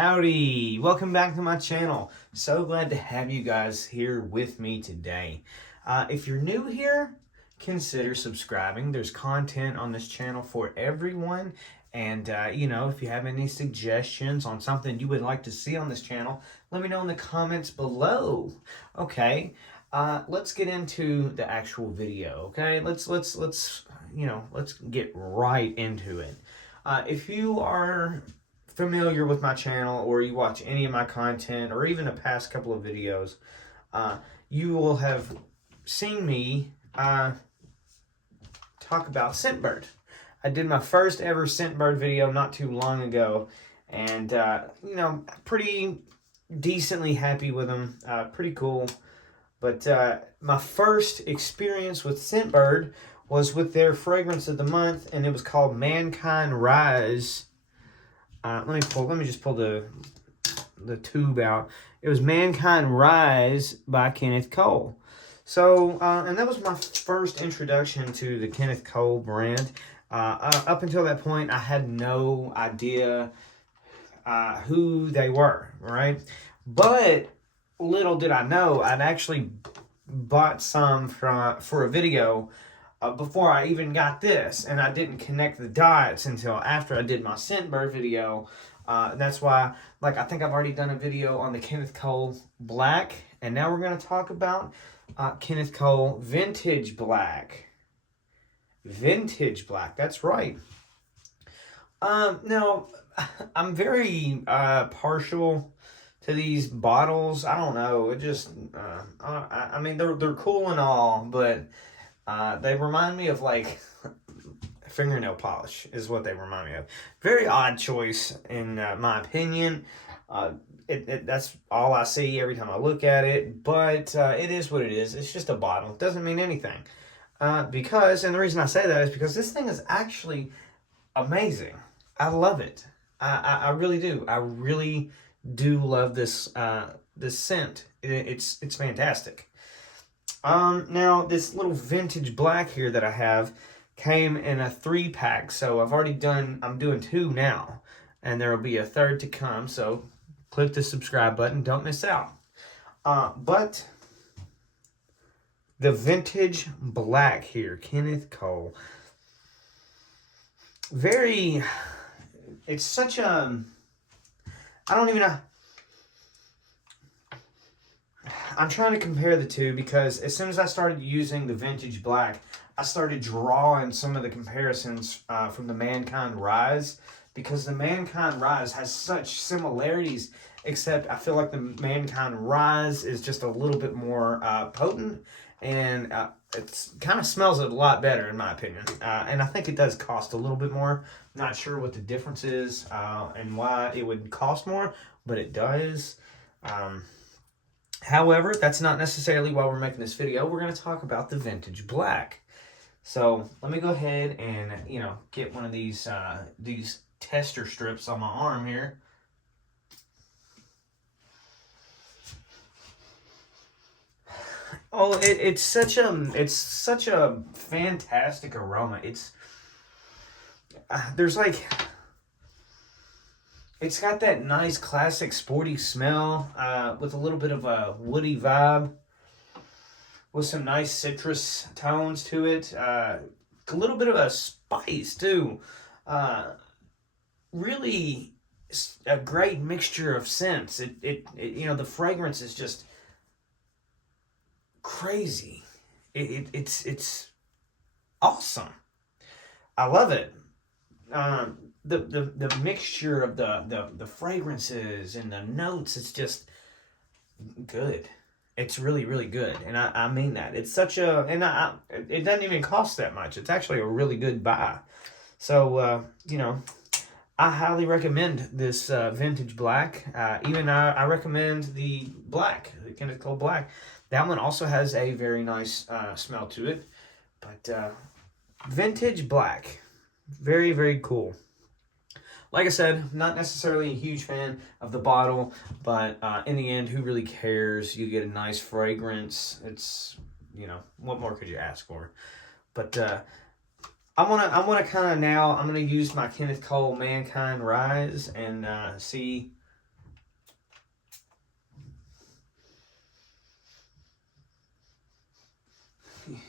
Howdy, welcome back to my channel. So glad to have you guys here with me today. If you're new here, consider subscribing. There's content on this channel for everyone. And, if you have any suggestions on something you would like to see on this channel, let me know in the comments below. Okay, let's get into the actual video, okay? Let's get right into it. If you are familiar with my channel or you watch any of my content or even the past couple of videos, you will have seen me talk about Scentbird. I did my first ever Scentbird video not too long ago, and pretty decently happy with them. Pretty cool. But my first experience with Scentbird was with their fragrance of the month, and it was called Mankind Rise. Let me just pull the tube out. It was Mankind Rise by Kenneth Cole. So, and that was my first introduction to the Kenneth Cole brand. Up until that point, I had no idea who they were, right? But little did I know, I'd actually bought some for a video before I even got this, and I didn't connect the dots until after I did my Scentbird video. That's why, I think I've already done a video on the Kenneth Cole Black, and now we're going to talk about Kenneth Cole Vintage Black. Vintage Black, that's right. Now, I'm very partial to these bottles. I don't know, it just, I mean, they're cool and all, but they remind me of fingernail polish is what they remind me of. Very odd choice in my opinion. That's all I see every time I look at it, but it is what it is. It's just a bottle. It doesn't mean anything. And the reason I say that is because this thing is actually amazing. I love it. I really do. I really do love this this scent. It's fantastic. Now this little vintage black here that I have came in a 3-pack, so I'm doing 2 now, and there will be a 3rd to come, so click the subscribe button, don't miss out. But the vintage black here, Kenneth Cole, it's such a, I don't even know. I'm trying to compare the two because as soon as I started using the Vintage Black, I started drawing some of the comparisons from the Mankind Rise, because the Mankind Rise has such similarities, except I feel like the Mankind Rise is just a little bit more potent, and it kind of smells a lot better in my opinion. And I think it does cost a little bit more. Not sure what the difference is and why it would cost more, but it does. However, that's not necessarily why we're making this video. We're going to talk about the Vintage Black. So let me go ahead and, get one of these tester strips on my arm here. Oh, it's such a fantastic aroma. It's it's got that nice classic sporty smell with a little bit of a woody vibe with some nice citrus tones to it. A little bit of a spice too. Really a great mixture of scents. The fragrance is just crazy. It's awesome. I love it. The mixture of the fragrances and the notes, it's just good. It's really, really good. And I mean that. It's such a, and it doesn't even cost that much. It's actually a really good buy. So, I highly recommend this Vintage Black. I recommend the Black, the Kenneth Cole Black. That one also has a very nice smell to it. But Vintage Black, very, very cool. Like I said, not necessarily a huge fan of the bottle, but in the end, who really cares? You get a nice fragrance. It's, what more could you ask for? But I wanna kind of now, I'm gonna use my Kenneth Cole Mankind Rise and see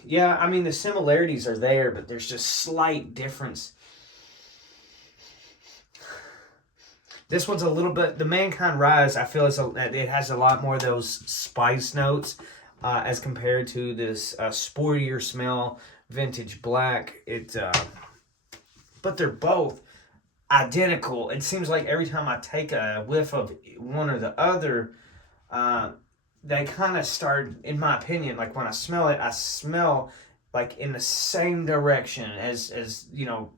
Yeah, I mean, the similarities are there, but there's just slight difference. This one's a little bit, the Mankind Rise, I feel it has a lot more of those spice notes as compared to this sportier smell vintage black. But they're both identical. It seems like every time I take a whiff of one or the other, they kind of start, in my opinion, like when I smell it, I smell like in the same direction as you know.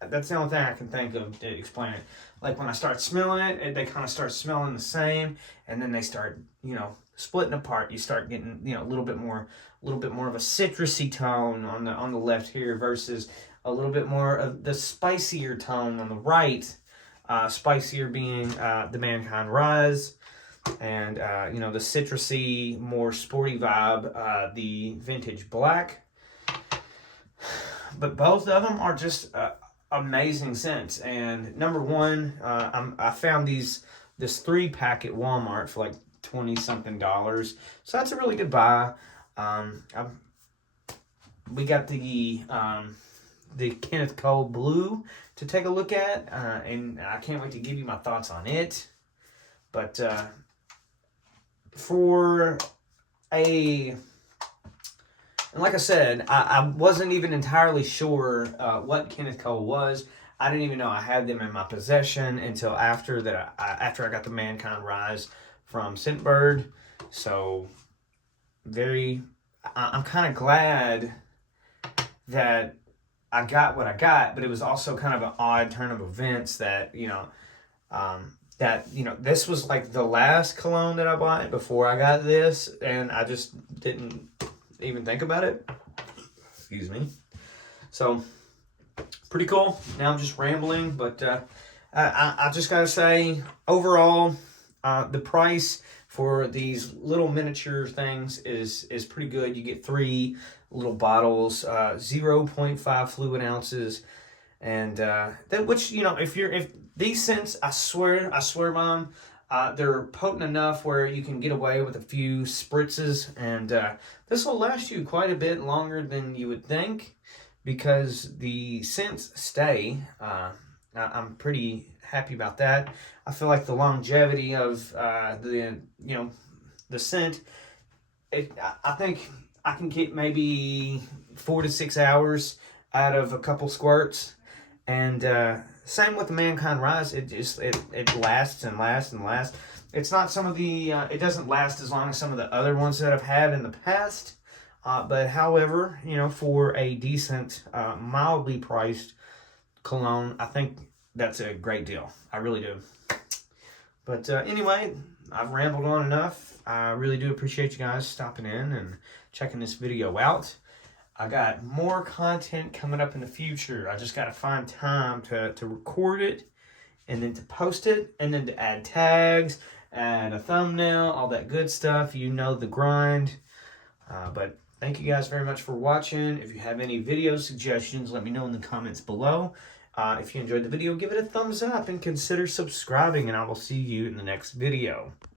That's the only thing I can think of to explain it. Like when I start smelling it, they kind of start smelling the same, and then they start, splitting apart. You start getting, a little bit more of a citrusy tone on the left here versus a little bit more of the spicier tone on the right. Spicier being the Mankind Rise, and the citrusy, more sporty vibe, the Vintage Black. But both of them are just amazing scents. And number one, I found this 3-pack at Walmart for like $20 something. So that's a really good buy. We got the Kenneth Cole Blue to take a look at, and I can't wait to give you my thoughts on it. But and like I said, I wasn't even entirely sure what Kenneth Cole was. I didn't even know I had them in my possession until after I got the Mankind Rise from Scentbird. So I'm kind of glad that I got what I got, but it was also kind of an odd turn of events that this was like the last cologne that I bought before I got this, and I just didn't even think about it. Excuse me. So pretty cool. Now I'm just rambling, but I just gotta say, overall, the price for these little miniature things is pretty good. You get 3 little bottles, 0.5 fluid ounces, and if these scents, I swear by them, they're potent enough where you can get away with a few spritzes, and this will last you quite a bit longer than you would think because the scents stay. I'm pretty happy about that. I feel like the longevity of the scent, I think I can get maybe 4 to 6 hours out of a couple squirts, and same with the Mankind Rise. It lasts and lasts and lasts. It's not some of the it doesn't last as long as some of the other ones that I've had in the past. But however, for a decent, mildly priced cologne, I think that's a great deal. I really do. But anyway, I've rambled on enough. I really do appreciate you guys stopping in and checking this video out. I got more content coming up in the future. I just got to find time to record it, and then to post it, and then to add tags, add a thumbnail, all that good stuff. You know the grind. But thank you guys very much for watching. If you have any video suggestions, let me know in the comments below. If you enjoyed the video, give it a thumbs up and consider subscribing, and I will see you in the next video.